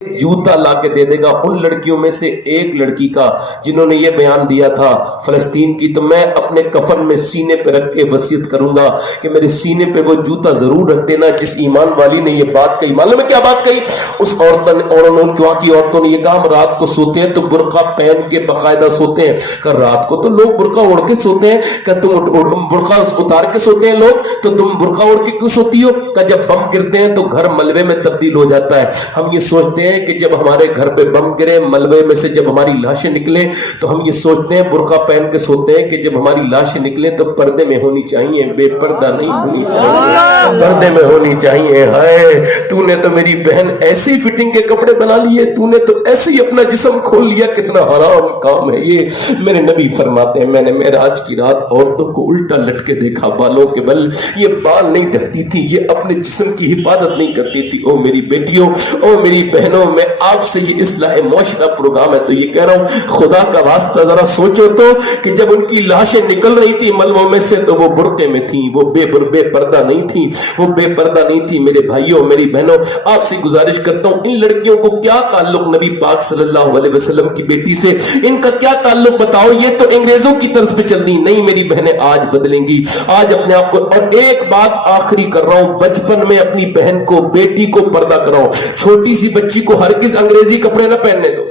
जूता ला के दे देगा उन लड़कियों में से एक लड़की का जिन्होंने ये बयान दिया था फलस्तीन की, तो मैं अपने कफन में सीने पे रख के वसीयत करूंगा कि मेरे सीने पे वो जूता जरूर रख देना जिस ईमान वाली ने ये बात कही। मालूम है क्या बात कही? उस औरतों ने, वहां की औरतों ने ये कहा, हम रात को सोते हैं तो बुर्का पहन के बाकायदा सोते हैं। कर रात को तो लोग बुर्का ओढ़ के सोते हैं। क्या तुम बुर्का उतार के सोते हैं लोग, तो तुम बुर्का ओढ़ के क्यों सोती हो? क्या जब बम गिरते हैं तो घर मलबे में तब्दील हो जाता है। हम ये सोचते हैं कि जब हमारे घर पे बम गिरे, मलबे में से जब हमारी लाशें निकले, तो हम ये सोचते हैं, बुर्का पहन के सोते हैं कि जब हमारी लाशें निकले तो पर्दे में होनी चाहिए, बेपर्दा नहीं होनी चाहिए, पर्दे में होनी चाहिए। हाय, तूने तो मेरी बहन ऐसी फिटिंग के कपड़े बना लिए, तूने तो ऐसे ही अपना जिस्म खोल लिया, कितना हराम काम है ये। मेरे नबी फरमाते हैं, मैंने मेराज की रात औरतों को उल्टा लटके देखा, बालों के बल, ये बाल नहीं ढकती थी, ये अपने जिस्म की हिफाजत नहीं करती थी। ओ मेरी बेटियों, ओ मेरी बहनों, मैं आपसे ये इस्लाह मुआशरा प्रोग्राम है तो ये कह रहा हूं, खुदा का वास्ता जरा सोचो तो कि जब उनकी लाशें निकल रही थी मलबों में से तो वो बुर्के में थी, वो बेपर्दा नहीं थी, वो बेपर्दा नहीं थी। मेरे भाइयों, मेरी बहनों, आपसे गुजारिश करता हूं, इन लड़कियों को क्या ताल्लुक नबी पाक सल्लल्लाहु अलैहि वसल्लम की बेटी से, इनका क्या ताल्लुक बताओ? ये तो अंग्रेजों की तरफ पे चल दी। नहीं मेरी बहनें आज बदलेंगी, आज अपने आप को। और एक बात आखिरी कर रहा हूं, बचपन में अपनी बहन को, बेटी को पर्दा कराओ। छोटी सी बच्ची को हरगिज अंग्रेजी कपड़े ना पहनने दो।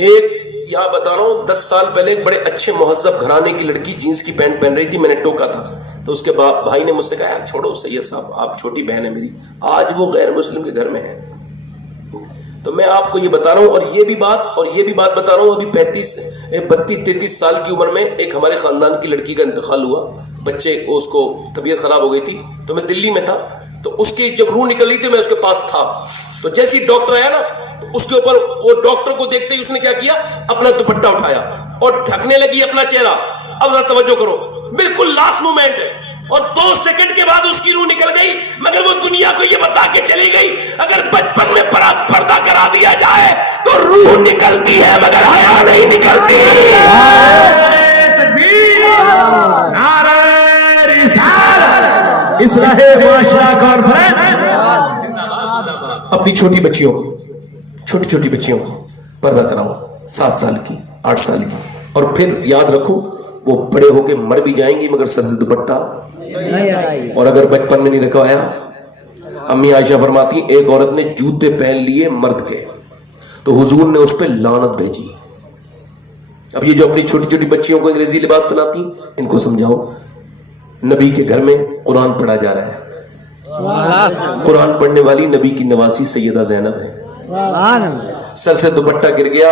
एक यहां बता रहा हूं, 10 साल पहले एक बड़े अच्छे मुहज्जब घराने की लड़की जींस की पैंट पहन रही थी, मैंने टोका था तो उसके भाई ने मुझसे कहा, यार छोड़ो सैयद साहब, आप छोटी बहन है मेरी। आज वो गैर मुस्लिम के घर में है। तो मैं आपको ये बता रहा हूं, और ये भी बात बता रहा हूं, अभी 32-33 साल की उम्र में एक हमारे खानदान की लड़की का इंतकाल हुआ। बच्चे को, उसको तबीयत खराब हो गई थी, तो मैं दिल्ली में था, तो उसकी जब रूह निकल रही थी मैं उसके पास था। तो जैसे ही डॉक्टर आया ना, तो उसके ऊपर, वो डॉक्टर को देखते ही उसने क्या किया, अपना दुपट्टा उठाया और ढकने लगी अपना चेहरा। अब जरा तवज्जो करो, बिल्कुल लास्ट मोमेंट है, और 2 सेकंड के बाद उसकी रूह निकल गई, मगर वो दुनिया को ये बता के चली गई, अगर बचपन में पर्दा करा दिया जाए तो रूह निकलती है मगर हया नहीं निकलती। अपनी छोटी बच्चियों को पर्दा कराओ, 7 साल की, 8 साल की, और फिर याद रखो वो बड़े होके मर भी जाएंगी मगर सर से दुपट्टा। और अगर बचपन में नहीं रखवाया, अम्मी आयशा फरमाती, एक औरत ने जूते पहन लिए मर्द के, तो हुजूर ने उस पर लानत भेजी। अब ये जो अपनी छोटी छोटी बच्चियों को अंग्रेजी लिबास पहनाती, इनको समझाओ, नबी के घर में कुरान पढ़ा जा रहा है, कुरान पढ़ने वाली नबी की नवासी सैयदा ज़ैनब है। सर से दुपट्टा गिर गया,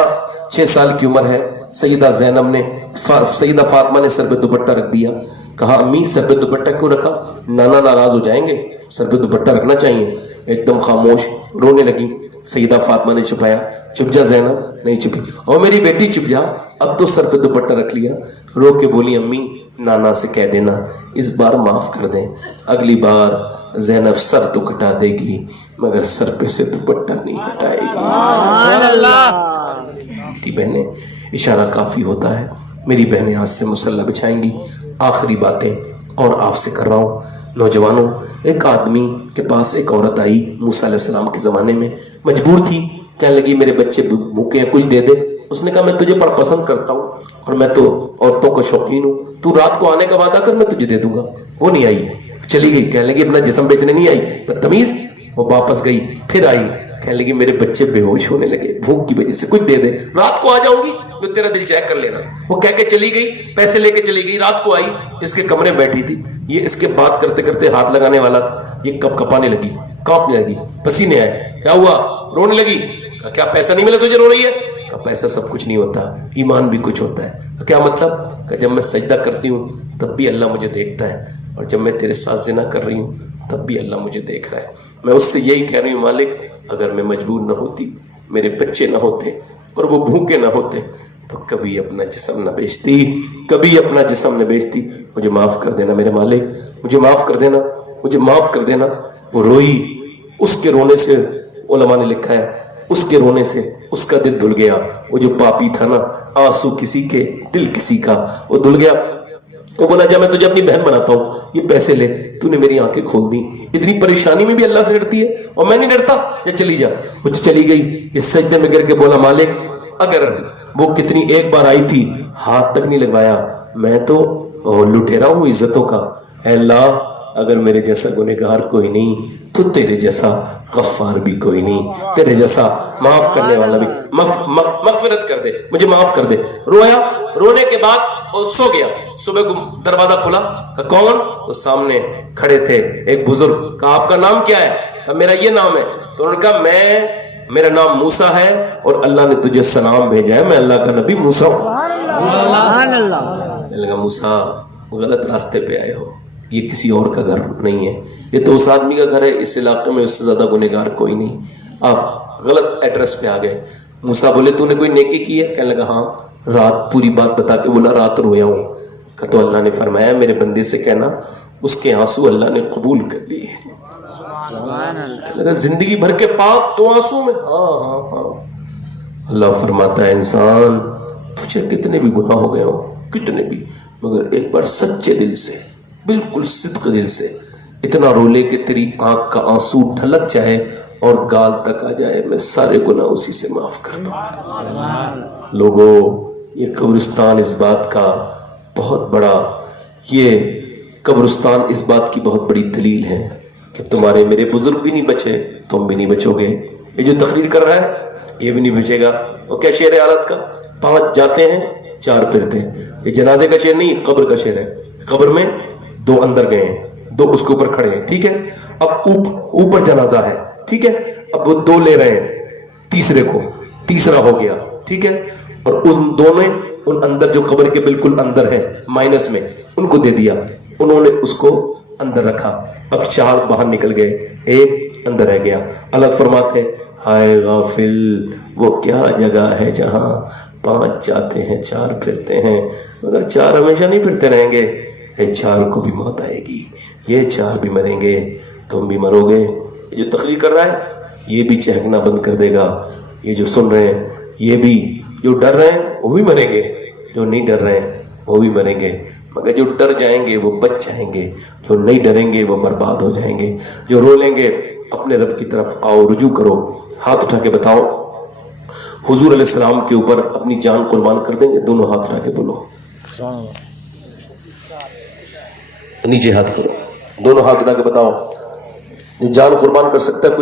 6 साल की उम्र है, सैयदा ज़ैनब ने, सैयदा फातिमा ने सर पे दुपट्टा रख दिया। कहा, अम्मी सर पे दुपट्टा क्यों रखा? नाना नाराज हो जाएंगे, सर पे दुपट्टा रखना चाहिए। एकदम खामोश, रोने लगी। सैयदा फातिमा ने छुपाया, चुप जा ज़ैनब, नहीं चुपी। और मेरी बेटी चुप जा, अब तो सर पे दुपट्टा रख लिया। रो के बोली, अम्मी नाना से कह देना इस बार माफ कर दें, अगली बार ज़ैनब सर तो कटा देगी मगर सर पे से दुपट्टा नहीं हटाएगी। बहनें, इशारा काफी होता है। मेरी बहनें आज से मुसल्ला बिछाएंगी। आखिरी बातें और आपसे कर रहा हूँ, नौजवानों, एक आदमी के पास एक औरत आई मूसा अलैहिस्सलाम के जमाने में, मजबूर थी, कहने लगी मेरे बच्चे भूखे हैं, कुछ दे दे। उसने कहा, मैं तुझे बड़ा पसंद करता हूँ और मैं तो औरतों का शौकीन हूँ, तू रात को आने का वादा कर, मैं तुझे दे दूंगा। वो नहीं आई, चली गई। कहने लगी अपना जिस्म बेचने नहीं आई, बदतमीज। वो वापस गई, फिर आई, कहने लगी मेरे बच्चे बेहोश होने लगे भूख की वजह से, कुछ दे दे, रात को आ जाऊंगी, जो तेरा दिल चेक कर लेना। वो कह के चली गई, पैसे लेके चली गई। रात को आई, इसके कमरे में बैठी थी, ये इसके बात करते करते हाथ लगाने वाला था, ये कप कपाने लगी, कांपने लगी, पसीने आए। क्या हुआ? रोने लगी। क्या पैसा नहीं मिला तुझे रो रही है? पैसा सब कुछ नहीं होता, ईमान भी कुछ होता है। क्या मतलब? जब मैं सजदा करती हूँ तब भी अल्लाह मुझे देखता है, और जब मैं तेरे साथ ज़िना कर रही हूँ तब भी अल्लाह मुझे देख रहा है। मैं उससे यही कह रही हूँ, मालिक अगर मैं मजबूर न होती, मेरे बच्चे न होते और वो भूखे न होते, तो कभी अपना जिस्म न बेचती, कभी अपना जिस्म न बेचती। मुझे माफ़ कर देना मेरे मालिक, मुझे माफ़ कर देना, मुझे माफ़ कर देना। वो रोई, उसके रोने से उलमा ने लिखा है, उसके रोने से उसका दिल धुल गया। वो जो पापी था ना, आंसू किसी के दिल किसी का, वो धुल गया। وہ بولا جا میں تجھے اپنی بہن بناتا ہوں, یہ پیسے لے, تو نے میری آنکھیں کھول دی. اتنی پریشانی میں بھی اللہ سے ڈرتی ہے اور میں نہیں ڈرتا, یا چلی جا. وہ چلی گئی, یہ سجدے میں گر کے بولا مالک اگر وہ کتنی ایک بار آئی تھی ہاتھ تک نہیں لگوایا, میں تو لٹیرا ہوں عزتوں کا, اے اللہ اگر میرے جیسا گنہگار کوئی نہیں تو تیرے جیسا غفار بھی کوئی نہیں, تیرے جیسا معاف کرنے والا بھی, مغفرت کر دے, مجھے معاف کر دے. رویا, رونے کے بعد وہ سو گیا. صبح کو دروازہ کھلا, کہا کون؟ وہ سامنے کھڑے تھے ایک بزرگ. کہا آپ کا نام کیا ہے؟ کہا میرا یہ نام ہے. تو انہوں نے کہا میرا نام موسیٰ ہے اور اللہ نے تجھے سلام بھیجا ہے, میں اللہ کا نبی موسیٰ ہوں. سبحان اللہ. میں نے کہا موسیٰ غلط راستے پہ آئے ہو, یہ کسی اور کا گھر نہیں ہے, یہ تو اس آدمی کا گھر ہے, اس علاقے میں اس سے زیادہ گنہگار کوئی نہیں, آپ غلط ایڈریس پہ آ گئے. موسیٰ بولے تو نے کوئی نیکی کی ہے؟ کہنے لگا ہاں. رات پوری بات بتا کے بولا رات رویا ہوں. کہ تو اللہ نے فرمایا میرے بندے سے کہنا اس کے آنسو اللہ نے قبول کر لیے. لگا زندگی بھر کے پاپ تو آنسو میں, ہاں ہاں ہاں. اللہ فرماتا ہے انسان تجھے کتنے بھی گناہ ہو گئے ہو, کتنے بھی, مگر ایک بار سچے دل سے, بالکل صدق دل سے اتنا رو لے کہ تیری آنکھ کا آنسو ڈھلک جائے اور گال تک آ جائے, میں سارے گناہ اسی سے معاف کر دوں. لوگوں یہ قبرستان اس بات کا بہت بڑا, یہ قبرستان اس بات کی بہت بڑی دلیل ہے کہ تمہارے میرے بزرگ بھی نہیں بچے, تم بھی نہیں بچو گے. یہ جو تقریر کر رہا ہے یہ بھی نہیں بچے گا. وہ کیا شعر ہے عالت کا؟ 5 جاتے ہیں 4 پھرتے ہیں. یہ جنازے کا شعر نہیں, قبر کا شعر ہے. قبر میں 2 اندر گئے ہیں, 2 اس کے اوپر کھڑے ہیں, ٹھیک ہے. اب اوپر جنازہ ہے, ٹھیک ہے. اب وہ 2 لے رہے ہیں تیسرے کو, تیسرا ہو گیا, ٹھیک ہے. اور ان دونوں ان اندر جو قبر کے بالکل اندر ہیں مائنس میں, ان کو دے دیا, انہوں نے اس کو اندر رکھا. اب 4 باہر نکل گئے, 1 اندر رہ گیا. اللہ فرماتے ہیں ہائے غافل, وہ کیا جگہ ہے جہاں 5 جاتے ہیں 4 پھرتے ہیں, مگر 4 ہمیشہ نہیں پھرتے رہیں گے. یہ 4 کو بھی موت آئے گی, یہ 4 بھی مریں گے, تم بھی مرو گے. یہ جو تقریر کر رہا ہے یہ بھی چہکنا بند کر دے گا. یہ جو سن رہے ہیں یہ بھی, جو ڈر رہے ہیں وہ بھی مریں گے, جو نہیں ڈر رہے ہیں وہ بھی مریں گے. مگر جو ڈر جائیں گے وہ بچ جائیں گے, جو نہیں ڈریں گے وہ برباد ہو جائیں گے. جو رو لیں گے اپنے رب کی طرف آؤ, رجوع کرو. ہاتھ اٹھا کے بتاؤ حضور علیہ السلام کے اوپر اپنی جان قربان کر دیں گے؟ دونوں ہاتھ اٹھا کے بولو, نیچے ہاتھ کرو, دونوں ہاتھ اٹھا کے بتاؤ جو جان قربان کر سکتا ہے.